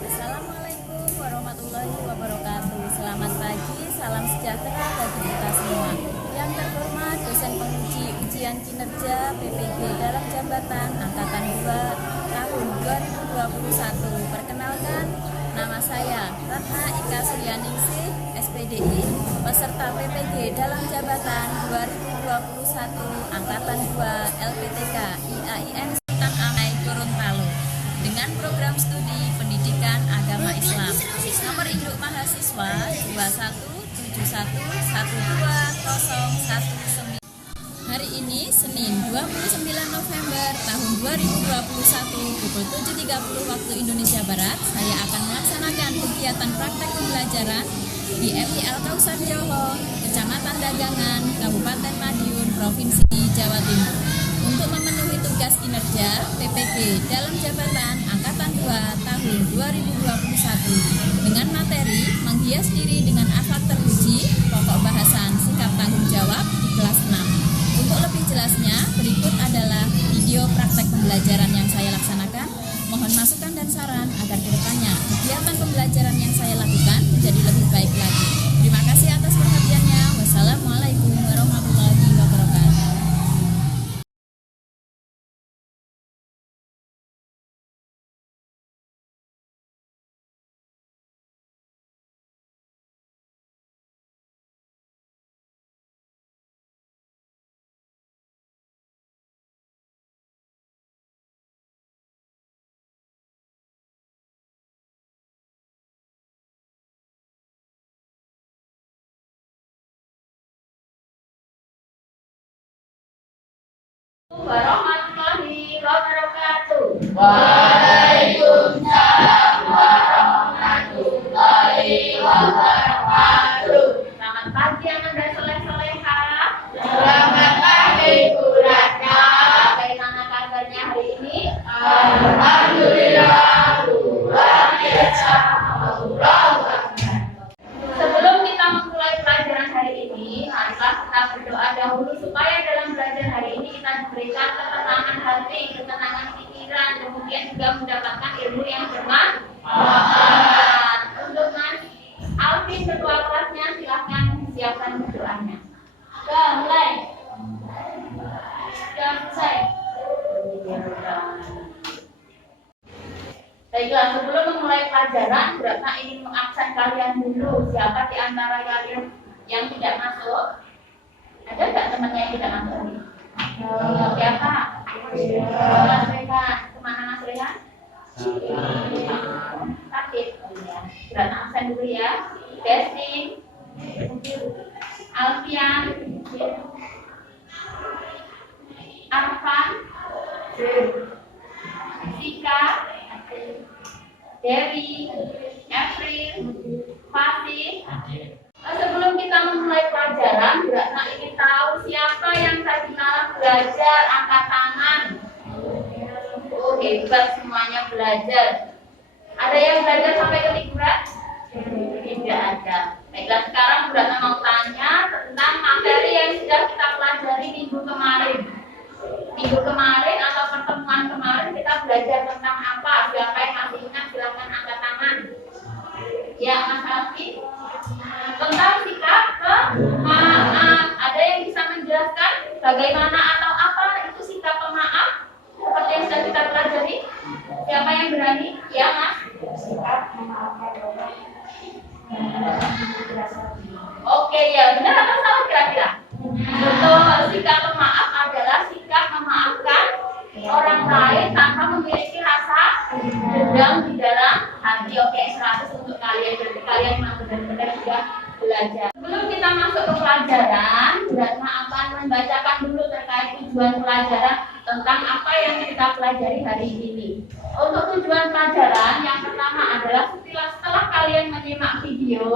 Assalamualaikum warahmatullahi wabarakatuh. Selamat pagi, salam sejahtera bagi kita semua. Yang terhormat dosen penguji ujian kinerja PPG dalam jabatan Angkatan 2 tahun 2021. Perkenalkan, nama saya Ratna Ika Suryaningsih, SPDI, peserta PPG dalam jabatan 2021 Angkatan 2 LPTK IAIN Sultan Amai Gorontalo dengan program studi pendidikan agama Islam. Nomor induk mahasiswa 21711211019. Hari ini Senin 29 November tahun 2021 pukul 7.30 waktu Indonesia Barat, saya akan melaksanakan kegiatan praktek pembelajaran di FIL Kausar Jowo, Kecamatan Dagangan, Kabupaten Madiun, Provinsi Jawa Timur, untuk memenuhi tugas kinerja PPG dalam jabatan Angkatan 2 tahun 2021 dengan materi menghias diri dengan akhlak terpuji, pokok bahasan sikap tanggung jawab di kelas 6. Untuk lebih jelasnya, berikut adalah video praktek pembelajaran yang saya laksanakan. Mohon masukan dan saran agar kedepannya kegiatan pembelajaran yang saya lakukan menjadi lebih baik lagi. Terima kasih atas perhatiannya. Wassalamualaikum warahmatullahi wabarakatuh. Warahmatullahi wabarakatuh. Waalaikumsalam warahmatullahi wabarakatuh. Selamat pagi Anda soleh-soleha. Selamat pagi Bu Ratna. Bagaimana kabarnya hari ini? Alhamdulillah luar biasa. Allahu Akbar. Sebelum kita memulai pelajaran hari ini, marilah kita berdoa dahulu supaya dalam belajar hari ini kita diberikan ketenangan hati, ketenangan pikiran, kemudian juga mendapatkan ilmu yang bermanfaat. Untuk Mas Alvin ketua kelasnya, silahkan siapkan doanya. Sudah mulai. Sudah selesai. Baiklah, sebelum memulai pelajaran, Bu Ratna ingin mengabsen kalian dulu. Siapa di antara kalian yang tidak masuk? Ada nggak temannya yang tidak masuk? Siapa? Mas Rehan. Kemana Mas Rehan? Sakit. Bu Ratna absen dulu ya. Desti, Alfian, Arfan, Sika, Dewi, April, Fatih. Sebelum kita memulai pelajaran, Bu Ratna ingin tahu siapa yang tadi malam belajar, angkat tangan. Oh, hebat, semuanya belajar. Ada yang belajar sampai ketiduran? Tidak ada. Baiklah, sekarang Bu Ratna mau tanya tentang materi yang sudah kita pelajari minggu kemarin. Minggu kemarin atau pertemuan kemarin kita belajar tentang apa? Siapa yang masih ingat silakan angkat tangan. Ya, Mas Alfi. Tentang sikap kemaafan. Oke ya, benar atau salah kira-kira? Betul, sikap pemaaf adalah sikap memaafkan orang lain tanpa memiliki rasa dendam di dalam hati. Oke, 100 untuk kalian, berarti kalian memang benar-benar sudah belajar. Sebelum kita masuk ke pelajaran, Ratna akan membacakan dulu terkait tujuan pelajaran tentang apa yang kita pelajari hari ini. Untuk tujuan pelajaran, yang pertama adalah setelah kalian menyimak video,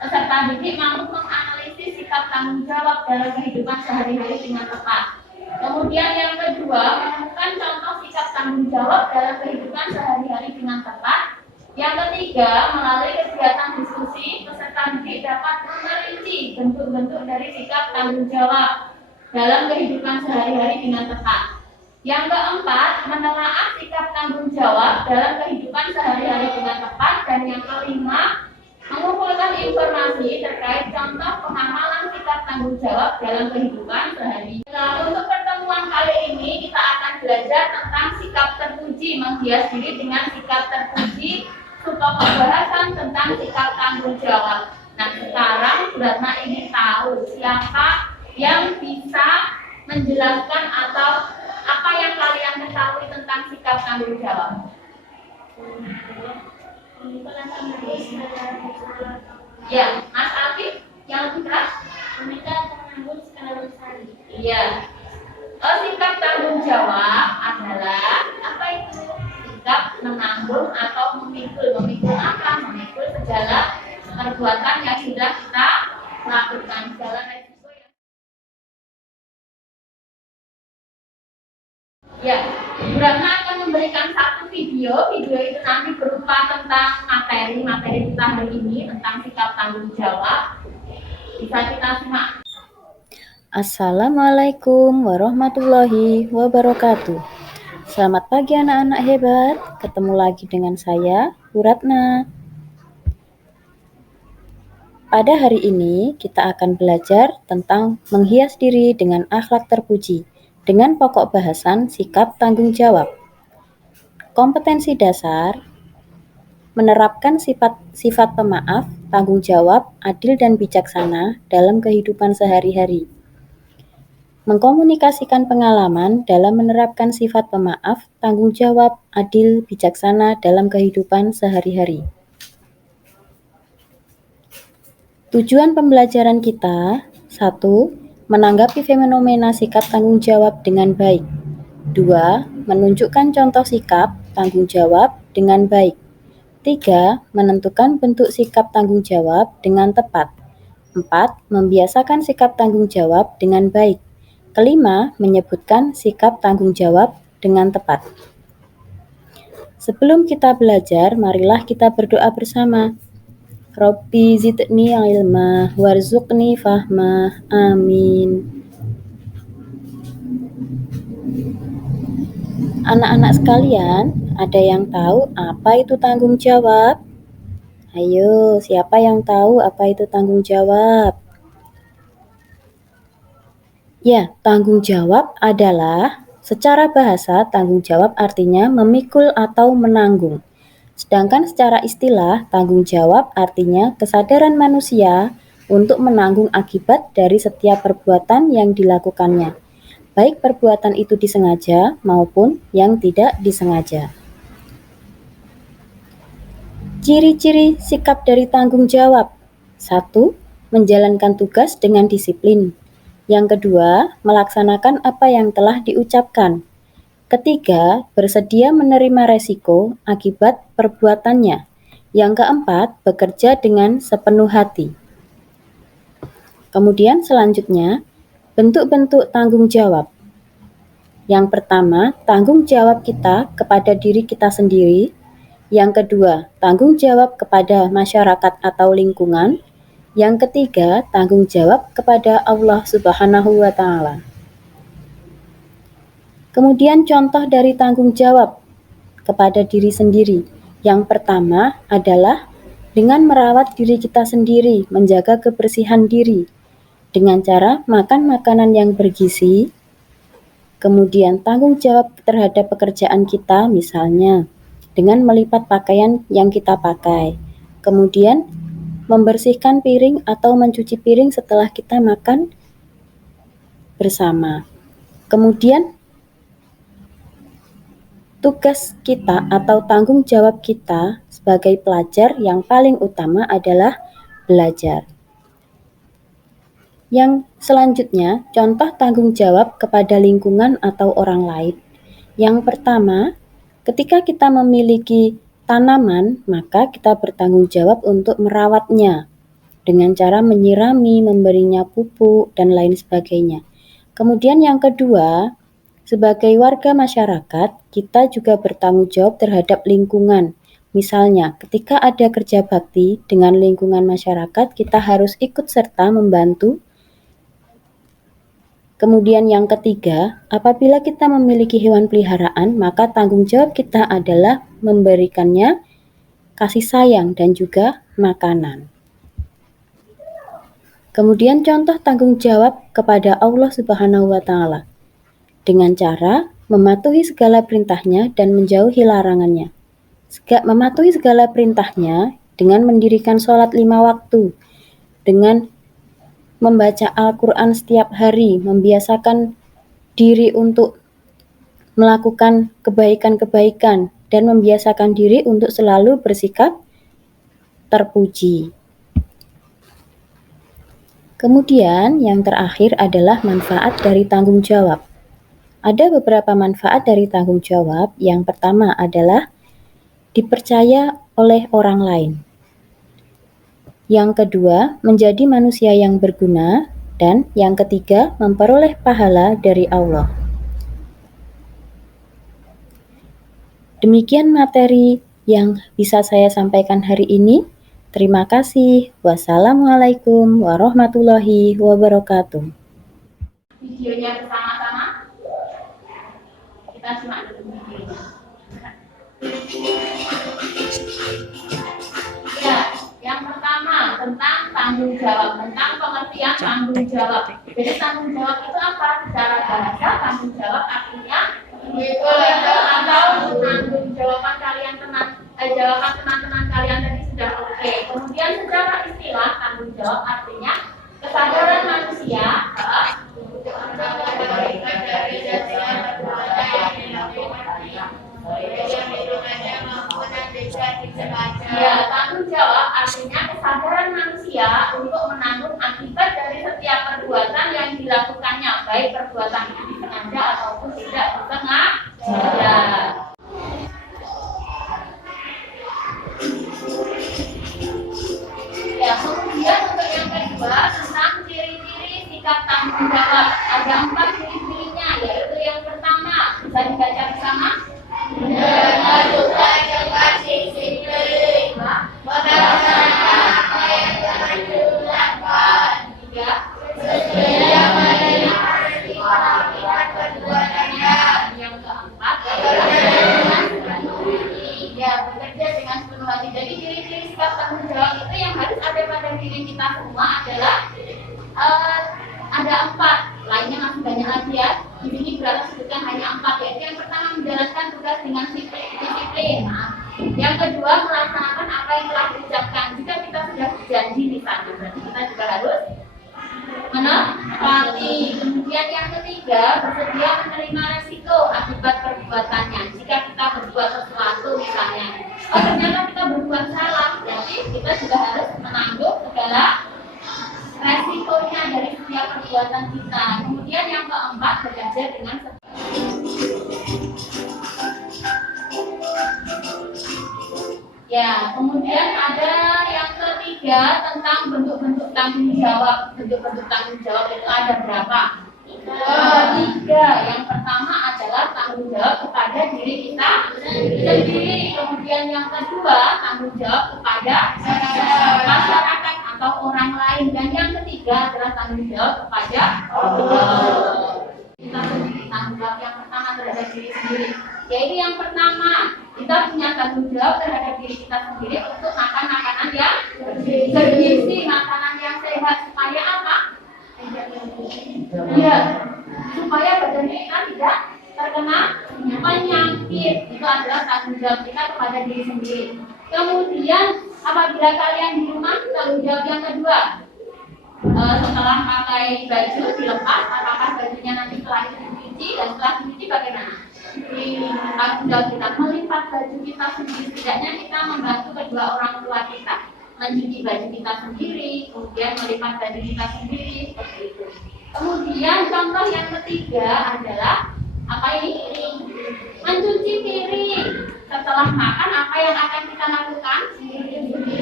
peserta didik mampu menganalisis sikap tanggung jawab dalam kehidupan sehari-hari dengan tepat. Kemudian yang kedua, menemukan contoh sikap tanggung jawab dalam kehidupan sehari-hari dengan tepat. Yang ketiga, melalui kegiatan diskusi, peserta didik dapat merinci bentuk-bentuk dari sikap tanggung jawab dalam kehidupan sehari-hari dengan tepat. Yang keempat, menelaah sikap tanggung jawab dalam kehidupan sehari-hari dengan tepat. Dan yang kelima, mengumpulkan informasi terkait contoh pengamalan sikap tanggung jawab dalam kehidupan sehari. Nah, untuk pertemuan kali ini kita akan belajar tentang sikap terpuji, menghias diri dengan sikap terpuji, serta pembahasan tentang sikap tanggung jawab. Nah, sekarang Ratna ingin tahu siapa yang bisa menjelaskan atau apa yang kalian ketahui tentang sikap tanggung jawab. Ya, Mas Afif yang lebih keras? Meminta menanggung skala besar. Iya. Sikap tanggung jawab adalah apa itu? Sikap menanggung atau memikul. Memikul apa? Memikul segala perbuatan yang sudah kita lakukan, segala resiko yang. Ya, Ratna akan memberikan satu video. Video itu nanti berupa tentang materi kita hari ini tentang sikap tanggung jawab. Bisa kita simak. Assalamualaikum warahmatullahi wabarakatuh. Selamat pagi anak-anak hebat. Ketemu lagi dengan saya, Bu Ratna. Pada hari ini kita akan belajar tentang menghias diri dengan akhlak terpuji dengan pokok bahasan sikap tanggung jawab. Kompetensi dasar menerapkan sifat pemaaf, tanggung jawab, adil dan bijaksana dalam kehidupan sehari-hari. Mengkomunikasikan pengalaman dalam menerapkan sifat pemaaf, tanggung jawab, adil, bijaksana dalam kehidupan sehari-hari. Tujuan pembelajaran kita: 1. Menanggapi fenomena sikap tanggung jawab dengan baik. 2. Menunjukkan contoh sikap tanggung jawab dengan baik. 3. Menentukan bentuk sikap tanggung jawab dengan tepat. 4. Membiasakan sikap tanggung jawab dengan baik. Kelima, menyebutkan sikap tanggung jawab dengan tepat. Sebelum kita belajar, marilah kita berdoa bersama. Rabbi zidni ilma warzuqni fahma. Amin. Anak-anak sekalian, ada yang tahu apa itu tanggung jawab? Ayo, siapa yang tahu apa itu tanggung jawab? Ya, tanggung jawab adalah, secara bahasa, tanggung jawab artinya memikul atau menanggung. Sedangkan secara istilah, tanggung jawab artinya kesadaran manusia untuk menanggung akibat dari setiap perbuatan yang dilakukannya, baik perbuatan itu disengaja maupun yang tidak disengaja. Ciri-ciri sikap dari tanggung jawab: 1. Menjalankan tugas dengan disiplin. Yang kedua, melaksanakan apa yang telah diucapkan. Ketiga, bersedia menerima resiko akibat perbuatannya. Yang keempat, bekerja dengan sepenuh hati. Kemudian selanjutnya, bentuk-bentuk tanggung jawab. Yang pertama, tanggung jawab kita kepada diri kita sendiri. Yang kedua, tanggung jawab kepada masyarakat atau lingkungan. Yang ketiga, tanggung jawab kepada Allah Subhanahu wa Ta'ala. Kemudian contoh dari tanggung jawab kepada diri sendiri. Yang pertama adalah dengan merawat diri kita sendiri, menjaga kebersihan diri dengan cara makan makanan yang bergizi. Kemudian tanggung jawab terhadap pekerjaan kita, misalnya dengan melipat pakaian yang kita pakai. Kemudian membersihkan piring atau mencuci piring setelah kita makan bersama. Kemudian tugas kita atau tanggung jawab kita sebagai pelajar yang paling utama adalah belajar. Yang selanjutnya, contoh tanggung jawab kepada lingkungan atau orang lain. Yang pertama, ketika kita memiliki tanaman, maka kita bertanggung jawab untuk merawatnya dengan cara menyirami, memberinya pupuk, dan lain sebagainya. Kemudian yang kedua, sebagai warga masyarakat, kita juga bertanggung jawab terhadap lingkungan. Misalnya, ketika ada kerja bakti dengan lingkungan masyarakat, kita harus ikut serta membantu. Kemudian yang ketiga, apabila kita memiliki hewan peliharaan, maka tanggung jawab kita adalah memberikannya kasih sayang dan juga makanan. Kemudian contoh tanggung jawab kepada Allah Subhanahu wa Ta'ala dengan cara mematuhi segala perintahnya dan menjauhi larangannya. Mematuhi segala perintahnya dengan mendirikan sholat 5 waktu, dengan membaca Al-Quran setiap hari, membiasakan diri untuk melakukan kebaikan-kebaikan, dan membiasakan diri untuk selalu bersikap terpuji. Kemudian yang terakhir adalah manfaat dari tanggung jawab. Ada beberapa manfaat dari tanggung jawab. Yang pertama adalah dipercaya oleh orang lain. Yang kedua, menjadi manusia yang berguna. Dan yang ketiga, memperoleh pahala dari Allah. Demikian materi yang bisa saya sampaikan hari ini. Terima kasih. Wassalamualaikum warahmatullahi wabarakatuh. Videonya bersama-sama. Kita simak dulu videonya. Ya, yang pertama tentang tanggung jawab, tentang pengertian tanggung jawab. Jadi tanggung jawab itu apa? Secara bahasa tanggung jawab artinya atau tanggung jawaban kalian jawaban teman-teman kalian tadi sudah oke. Kemudian secara istilah tanggung jawab artinya kesadaran manusia ya, tanggung jawab artinya kesadaran manusia untuk menanggung akibat dari setiap perbuatan yang dilakukannya, baik perbuatan itu disengaja ataupun tidak disengaja. Ya, kemudian untuk yang kedua tentang ciri-ciri sikap tanggung jawab. Ada 4 ciri-cirinya, yaitu yang pertama bisa dibaca bersama. Mengajukan kasih disiplin, melaksanakan apa yang telah dilakukan. Tiga, sesuai menerima resiko akibat perbuatannya. Yang keempat, bekerja dengan sepenuh hati. Jadi ciri-ciri sikap tanggung jawab itu yang harus ada pada diri kita semua adalah ada 4. Lainnya masih banyak lagi ya. Di sini berarti sebutkan hanya 4, yaitu yang pertama menjalankan tugas dengan disiplin. Yang kedua melaksanakan apa yang telah diucapkan. Jika kita sudah berjanji di sana, berarti kita juga harus menepati. Kemudian yang ketiga bersedia menerima resiko akibat perbuatannya. Jika kita berbuat sesuatu misalnya, ternyata kita berbuat salah, berarti kita juga harus menanggung segala resikonya dari setiap perbuatan kita. Kemudian yang keempat bekerja dengan ya, kemudian ada yang ketiga tentang bentuk-bentuk tanggung jawab. Bentuk-bentuk tanggung jawab itu ada berapa? 3. Yang pertama adalah tanggung jawab kepada diri kita sendiri. Kemudian yang kedua tanggung jawab kepada masyarakat atau orang lain. Dan yang ketiga adalah tanggung jawab kepada kita sendiri. Tanggung jawab yang pertama terhadap diri sendiri, yaitu yang pertama kita punya tanggung jawab terhadap diri kita sendiri untuk makan makanan yang bergizi, makanan yang sehat. Supaya apa? Ya, supaya badan kita tidak terkena penyakit. Itu adalah tanggung jawab kita kepada diri sendiri. Kemudian Apabila kalian di rumah, tanggung jawab yang kedua. Setelah pakai baju dilepas, apakah bajunya nanti setelah itu dicuci dan setelah dicuci bagaimana? Tanggung jawab kita melipat baju kita sendiri, setidaknya kita membantu kedua orang tua kita mencuci baju kita sendiri, kemudian melipat baju kita sendiri, seperti itu. Kemudian contoh yang ketiga adalah apa ini? Mencuci piring. Setelah makan apa yang akan kita lakukan?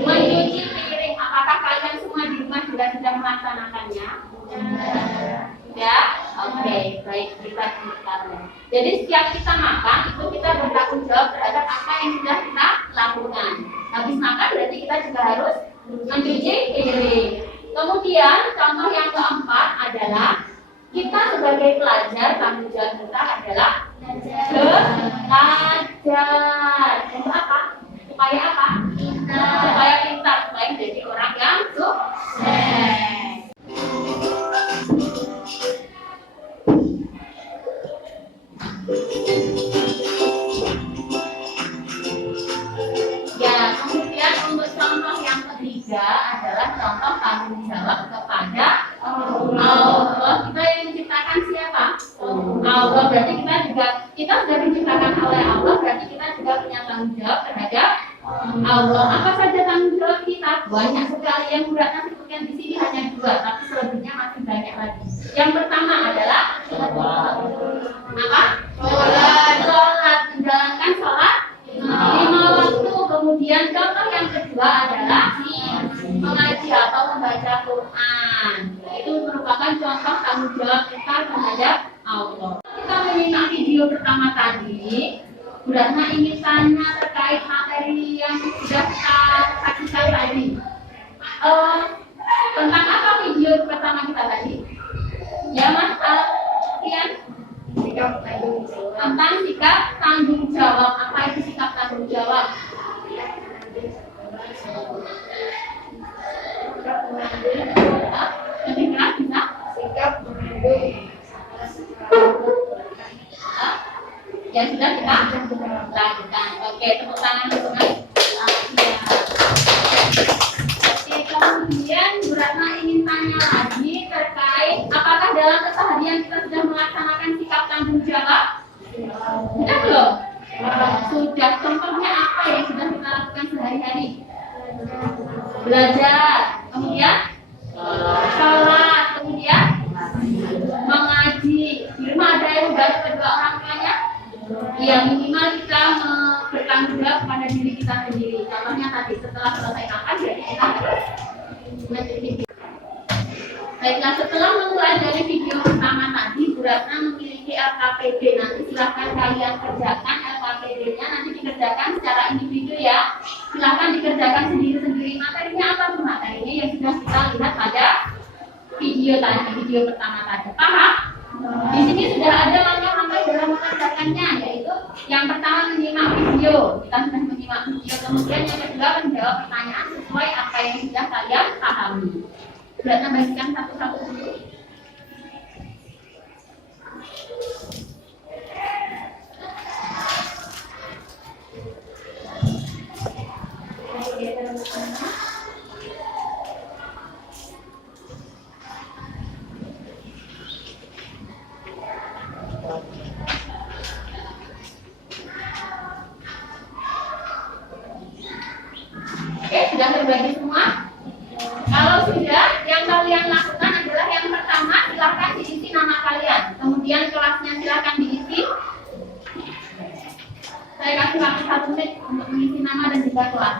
Mencuci piring. Apakah kalian semua di rumah juga sudah melaksanakannya? Ya, oke, baik, kita sekarang. Jadi setiap kita makan itu kita bertanggung jawab terhadap apa yang sudah kita lakukan. Habis makan berarti kita juga harus mencuci piring. Kemudian contoh yang keempat adalah kita sebagai pelajar tanggung jawab kita adalah belajar. Untuk apa? Supaya apa? Supaya pintar, supaya menjadi orang yang sukses. Ya, kemudian untuk contoh yang ketiga adalah contoh tanggung jawab kepada Allah. Kita yang menciptakan siapa? Allah. Berarti kita sudah diciptakan oleh Allah. Berarti kita juga punya tanggung jawab terhadap Allah. Apa saja tanggung jawab kita? Banyak sekali. Yang beratnya sebutkan di sini hanya dua, tapi selebihnya masih banyak lagi. Yang pertama adalah apa? Sholat, menjalankan sholat 5 waktu. Kemudian contoh yang kedua adalah mengaji atau membaca Quran. Itu merupakan contoh tanggung jawab kita terhadap Allah. Kita menyimak video pertama tadi, Bu Ratna ingin tanya terkait materi yang sudah kita saksikan tadi. Tentang apa video pertama kita tadi? Ya Mas Alfian? Tentang sikap tanggung jawab. Apa itu sikap tanggung jawab? Lebih keras bisa? Sikap mengambil. Ya sudah kita lakukan. Oke, tepuk tangan untuk Mas Alfian. Oke, kemudian Bu Ratna ingin tanya lagi terkait apakah dalam keseharian kita sudah melaksanakan sikap tanggung jawab? Sudah belum? Sudah. Contohnya apa yang sudah kita lakukan sehari-hari? Belajar, kemudian sholat, kemudian mengaji. Di rumah ada yang membantu kedua orang tuanya? Ya, minimal kita bertanggung jawab pada diri kita sendiri. Contohnya tadi setelah selesai makan, jadi kita harus mencuci. Baiklah, setelah memulai dari video pertama tadi, Bu Ratna memiliki LKPD. Nanti silahkan kalian kerjakan LKPD-nya. Nanti dikerjakan secara individu ya. Silahkan dikerjakan sendiri-sendiri. Materinya apa tuh? Materinya yang sudah kita lihat pada video tadi, video pertama tadi. Paham? Di sini sudah ada langkah-langkah dalam mengerjakannya, yaitu yang pertama menyimak video. Kita sudah menyimak video. Kemudian yang kedua menjawab pertanyaan sesuai apa yang sudah kalian pahami. Sudah bagikan satu-satu dulu. Oke, sudah terbagi semua? Kalau sudah, yang kalian lakukan adalah yang pertama, silahkan diisi nama kalian. Kemudian kelasnya silahkan diisi. Saya kasih waktu 1 menit untuk mengisi nama dan juga kelas.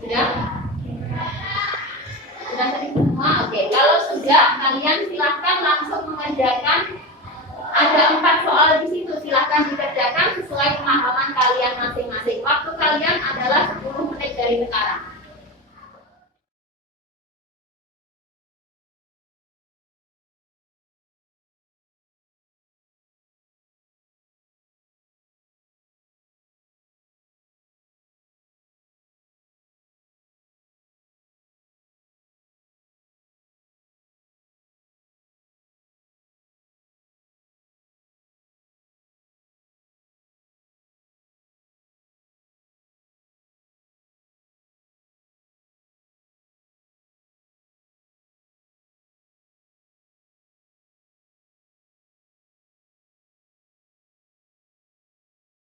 Sudah? Sudah tadi semua? Oke, kalau sudah, kalian silahkan langsung mengerjakan. Ada 4 soal di situ, silahkan dikerjakan sesuai pemahaman kalian masing-masing. Waktu kalian adalah 10 menit dari sekarang.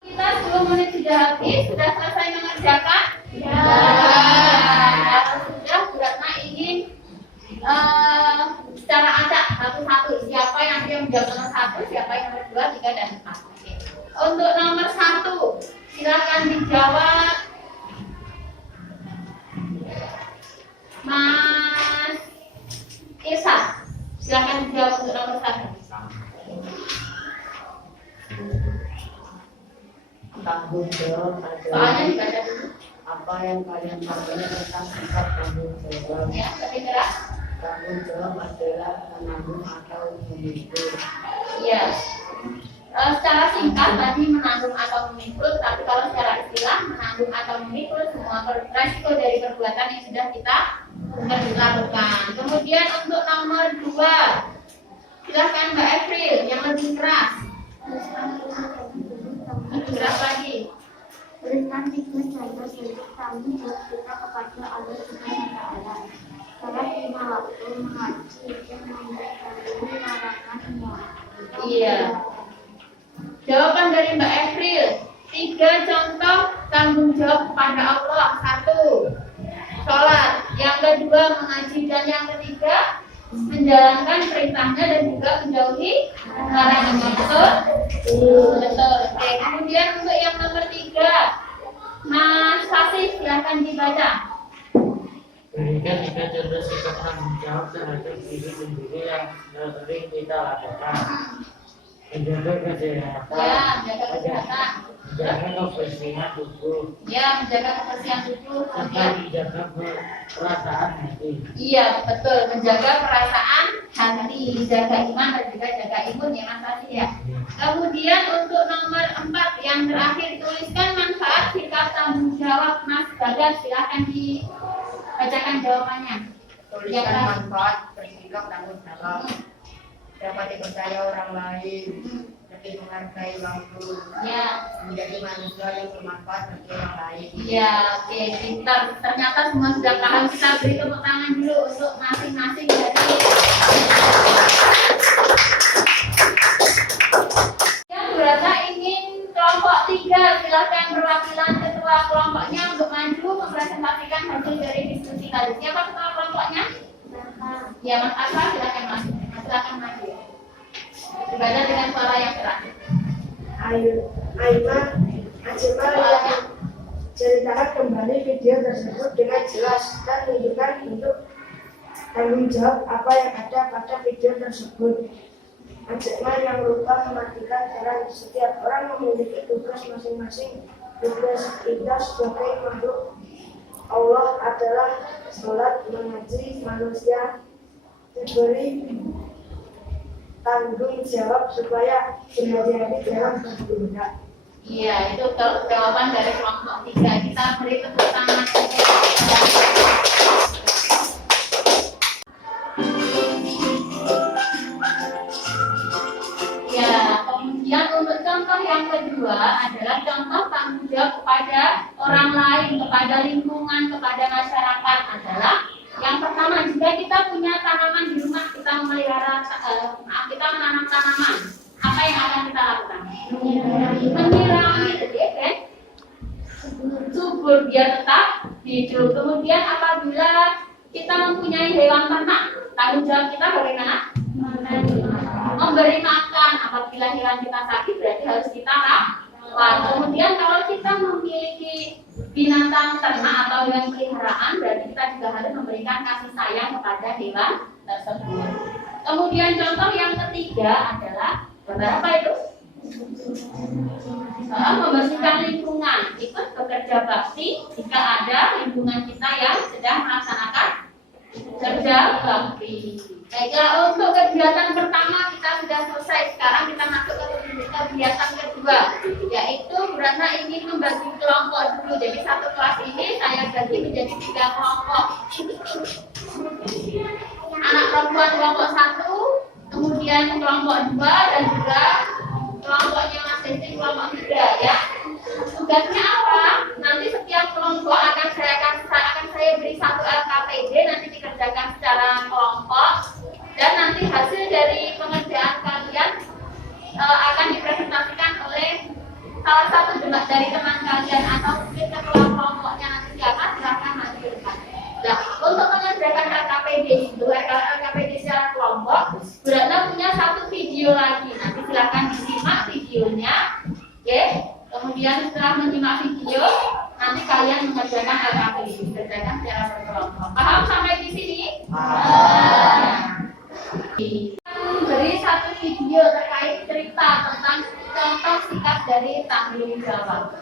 Kita 10 menit sudah habis, sudah selesai mengerjakan? Ya. Kalau sudah, Bu Ratna ingin secara acak satu-satu. Siapa yang dia menjawab nomor 1, siapa yang nomor 2, 3, dan 4. Oke. Untuk nomor 1, silakan dijawab Mas Irsa. Silakan dijawab untuk nomor 1. Tanggung jawab Soalnya adalah dibaca dulu. apa yang kalian tahu tentang sifat tanggung jawab. Ya, lebih keras. Tanggung jawab adalah menanggung atau memikul. Iya. Secara singkat tadi menanggung atau memikul, tapi kalau secara istilah menanggung atau memikul semua resiko dari perbuatan yang sudah kita lakukan. Kemudian untuk nomor 2, silahkan Mbak April yang lebih keras. Lebih keras lagi. Berikan hikmah contoh untuk tanggung jawab kita kepada Allah Subhanahu wa Ta'ala. Salat 5 waktu, mengaji, dan menghindari larangan semua. Iya. Jawaban dari Mbak April. 3 contoh tanggung jawab kepada Allah. 1, sholat. Yang kedua, mengaji. Dan yang ketiga, menjalankan perintahnya dan juga menjauhi larangannya. Betul? Betul. Oke. Kemudian untuk yang nomor 3, Mas Fasih, silakan dibaca. Berikan 3 contoh sikap tanggung jawab terhadap diri sendiri yang sering kita lakukan. Menjaga kesehatan, Ya, menjaga kesehatan. menjaga kebersihan tubuh, Ya, menjaga kebersihan tubuh. serta Kemudian menjaga perasaan hati. iya, betul. Menjaga perasaan hati, jaga iman dan juga jaga imun ya Mas Fasih ya. Kemudian untuk nomor 4 yang terakhir, tuliskan manfaat sikap tanggung jawab. Mas Bagas, silakan dibacakan jawabannya. Tuliskan manfaat bersikap tanggung jawab, dapat dipercaya orang lain, lebih menghargai waktu, Ya, menjadi manusia yang bermanfaat bagi orang lain. ya, oke, pintar. Ternyata semua sudah paham. Kita beri tepuk tangan dulu untuk masing-masing dari. Yang berada ingin kelompok 3, silakan perwakilan ketua kelompoknya untuk maju mempresentasikan hasil dari diskusi tadi. Siapa ketua kelompoknya? Ya, Mas Asa, silakan maju. Silakan maju. Dibaca dengan suara yang keras. Aiman Ajmal yang ceritakan kembali video tersebut dengan jelas dan menunjukkan bentuk tanggung jawab apa yang ada pada video tersebut. Ajmal yang lupa mematikan peran setiap orang memiliki tugas masing-masing. Tugas kita sebagai makhluk Allah adalah sholat, mengaji, manusia diberi tanggung jawab supaya berhati-hati dalam bertindak. Iya, itu jawaban dari kelompok 3. Kita beri tepuk tangan. Ya, kemudian untuk contoh yang kedua adalah contoh tanggung jawab kepada orang lain, kepada lingkungan, kepada masyarakat adalah yang pertama, jika kita punya tanaman di rumah, kita memelihara, kita menanam tanaman, apa yang akan kita lakukan? Menyirami, kan? Subur biar tetap hidup. Kemudian apabila kita mempunyai hewan ternak, tanggung jawab kita bagaimana? Memberi makan. Apabila hewan kita sakit, berarti harus kita rawat. Kemudian kalau kita memiliki binatang ternak atau hewan peliharaan, berarti kita juga harus memberikan kasih sayang kepada hewan tersebut. Kemudian contoh yang ketiga adalah gambar apa itu? Membersihkan lingkungan. Ikut bekerja bakti jika ada lingkungan kita yang sedang melaksanakan kerja bakti. Baiklah, untuk kegiatan pertama kita sudah selesai. Sekarang kita masuk ke kegiatan kedua, yaitu Bu Ratna ingin membagi kelompok dulu. Jadi satu kelas ini saya bagi menjadi 3 kelompok. Anak perempuan kelompok 1, kemudian kelompok 2, dan juga kelompoknya Mas Desi kelompok 3 ya. Tugasnya apa? Nanti setiap kelompok akan saya beri 1 LKPD, nanti dikerjakan secara kelompok, dan nanti hasil dari pengerjaan kalian akan dipresentasikan oleh salah satu kalian atau mungkin ketua kelompoknya nanti siapa, silahkan majukan. Nah, untuk mengerjakan LKPD itu, LKPD secara kelompok, berarti punya satu video lagi. Nanti silahkan disimak videonya, oke? Kemudian setelah menyimak video, nanti kalian mengerjakan LKPD, dikerjakan secara berkelompok. Paham sampai di sini? Beri satu video terkait cerita tentang contoh sikap dari tanggung jawab.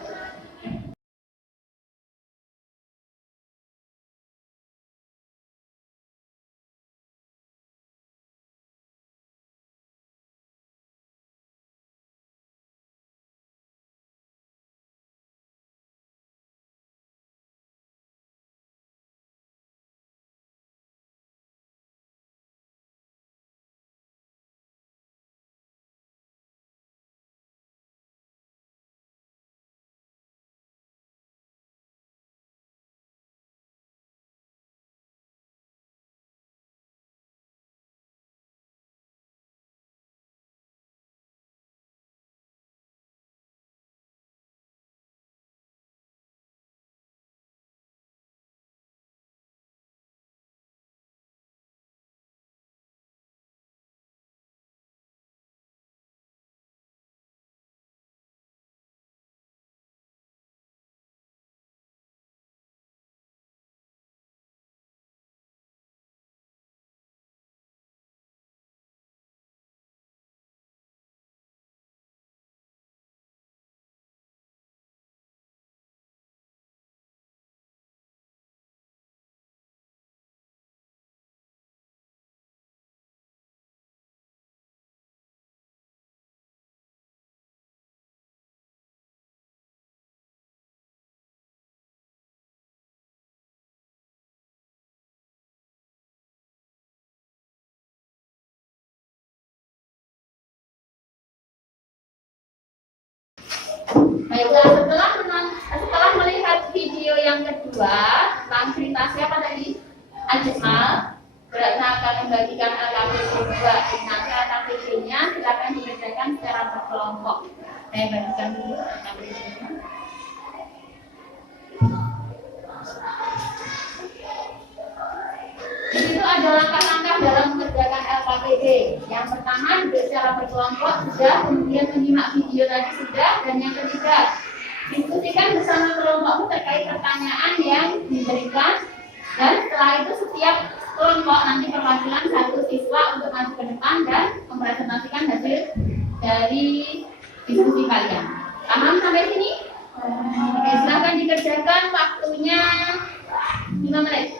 Baiklah, setelah melihat video yang kedua tentang cerita siapa tadi? Ajmal. Berarti akan membagikan LKPD 2. Nanti LKPD-nya silakan dikerjakan secara berkelompok. Saya bagikan dulu LKPD-nya. Di situ ada langkah-langkah dalam mengerjakan LKPD. Yang pertama, duduk secara berkelompok sudah, kemudian menyimak video tadi sudah, dan yang ketiga, diskusikan bersama kelompokmu terkait pertanyaan yang diberikan, dan setelah itu setiap kelompok nanti perwakilan satu siswa untuk maju ke depan dan mempresentasikan hasil dari diskusi kalian. Paham sampai sini? Oke, silakan dikerjakan, waktunya 5 menit.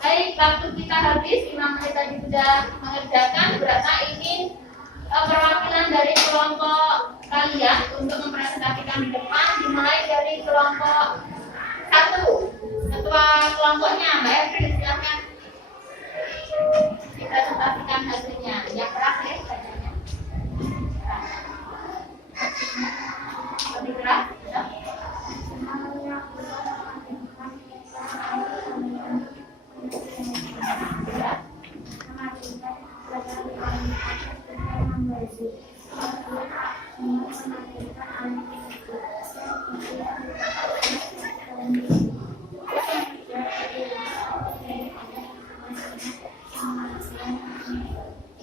Baik, waktu kita habis, 5 menit tadi sudah mengerjakan. Berarti ingin perwakilan dari kelompok kalian untuk mempresentasikan di depan, dimulai dari kelompok 1. Ketua kelompoknya, Mbak Efri, silakan dipresentasikan hasilnya. Yang terakhir, bacanya. Lebih keras, ya.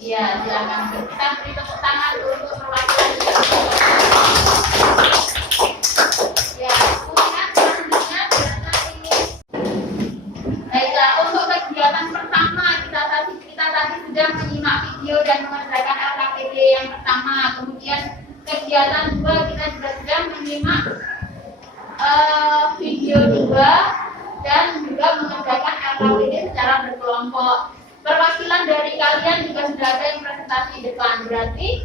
Ya, silakan kita beri tepuk tangan untuk perwakilan. Ya, kemudian selanjutnya adalah ini. Baiklah, untuk kegiatan pertama kita tadi sudah menyimak video dan mengerjakan LKPD yang pertama. Kemudian kegiatan 2 kita juga sudah menyimak video 2 dan juga mengerjakan LKPD secara berkelompok. Perwakilan dari kalian juga sudah ada yang presentasi di depan. Berarti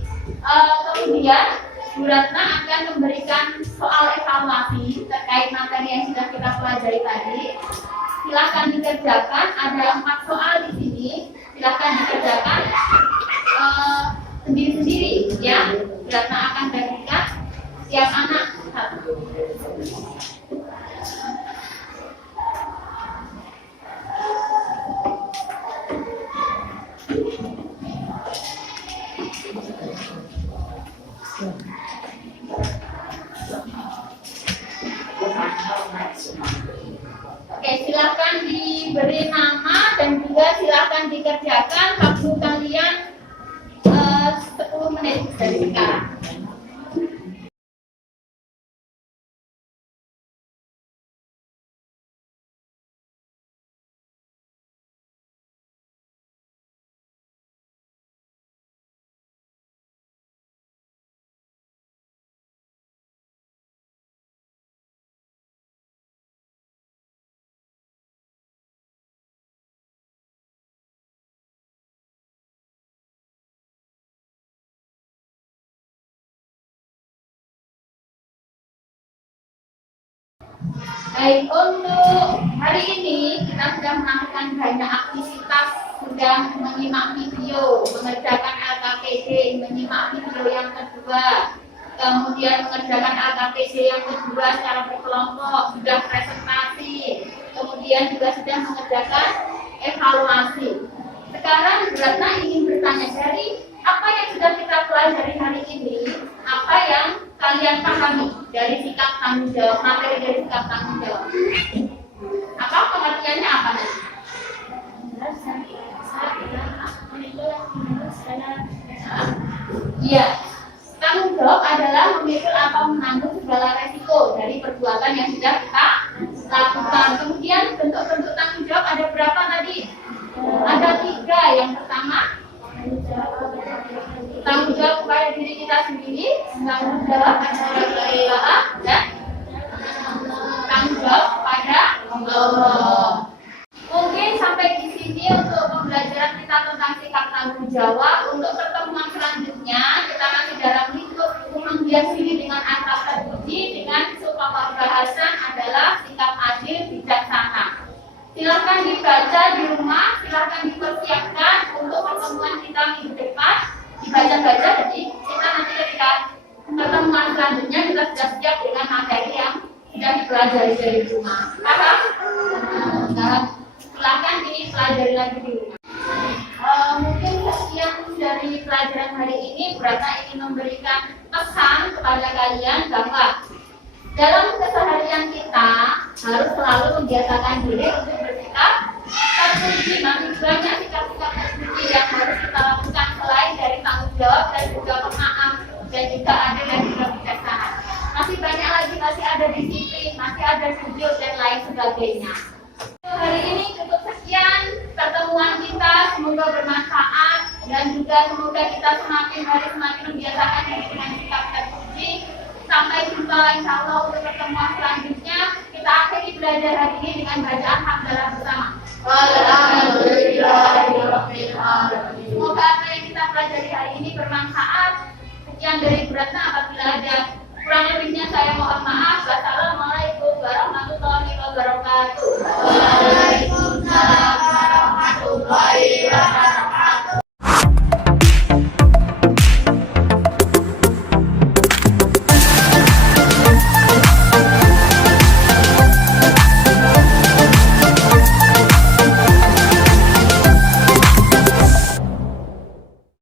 kemudian Bu Ratna akan memberikan soal evaluasi terkait materi yang sudah kita pelajari tadi. Silahkan dikerjakan. Ada 4 soal di sini. Silahkan dikerjakan sendiri-sendiri ya. Bu Ratna akan bagikan setiap anak satu. Oke, silakan diberi nama dan juga silakan dikerjakan. Waktu kalian 10 menit dari sekarang. Baik, untuk hari ini kita sudah melakukan banyak aktivitas, sudah menyimak video, mengerjakan LKPD, menyimak video yang kedua, kemudian mengerjakan LKPD yang kedua secara berkelompok, sudah presentasi, kemudian juga sudah mengerjakan evaluasi. Sekarang Bu Ratna ingin bertanya, dari apa yang sudah kita pelajari hari ini, apa yang kalian pahami dari sikap tanggung jawab, materi dari sikap tanggung jawab? Apa pengertiannya apa nanti? Iya, tanggung jawab adalah memikul atau menanggung segala resiko dari perbuatan yang sudah kita lakukan. Kemudian bentuk-bentuk tanggung jawab ada berapa tadi? Ada 3. Yang pertama, tanggung jawab kepada diri kita sendiri, tanggung jawab pada perusahaan, dan tanggung jawab kepada Allah. Mungkin sampai di sini untuk pembelajaran kita tentang sikap tanggung jawab. Untuk pertemuan selanjutnya kita masih dalam lingkup menghias diri dengan akhlak terpuji dengan subpapa bahasan adalah sikap adil bijaksana. Silahkan dibaca di rumah, silahkan dipersiapkan untuk pertemuan kita minggu depan. Dibaca-baca, jadi kita nanti ketika pertemuan selanjutnya kita sudah siap dengan materi yang sudah dipelajari dari rumah. Paham? Nah, silahkan dipelajari lagi di rumah. Mungkin sekian dari pelajaran hari ini. Bu Ratna ingin memberikan pesan kepada kalian bahwa dalam keseharian kita harus selalu membiasakan diri untuk bersikap terpuji. Masih banyak sikap-sikap terpuji yang harus kita lakukan selain dari tanggung jawab dan juga pemaaf dan juga adil dan juga bijaksana. Masih banyak lagi, masih ada disiplin, masih ada sujud dan lain sebagainya. Hari ini cukup sekian pertemuan kita, semoga bermanfaat dan juga semoga kita semakin hari semakin membiasakan diri dengan sikap terpuji. Sampai jumpa insya Allah untuk pertemuan selanjutnya. Kita akhiri belajar hari ini dengan bacaan hamdalah bersama. Semoga apa yang kita pelajari hari ini bermanfaat. Sekian dari Bu Ratna, apabila ada kurang lebihnya saya mohon maaf. Wassalamualaikum warahmatullahi wabarakatuh.